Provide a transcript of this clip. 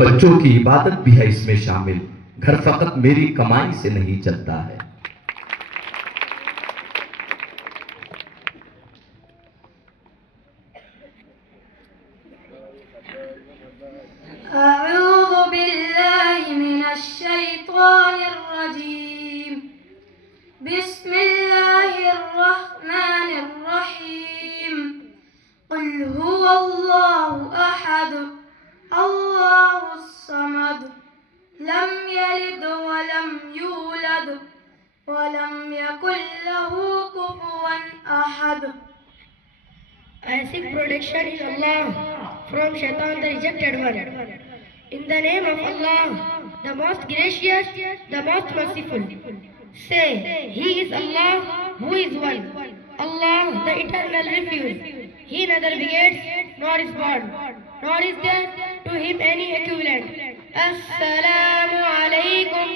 बच्चों की इबादत भी है इसमें शामिल। घर फकत मेरी कमाई से नहीं चलता है। أعوذ بالله من الشيطان الرجيم. بسم الله الرحمن الرحيم. قل هو الله أحد الله الصمد لم يلد ولم يولد ولم يكن له كفوا أحد. I seek protection in Allah from Shaitan, the rejected one. In the name of Allah, the most gracious, the most merciful. Say, He is Allah, who is one. Allah, the eternal refuge. He neither begets nor is born, nor is there to Him any equivalent. Assalamu alaikum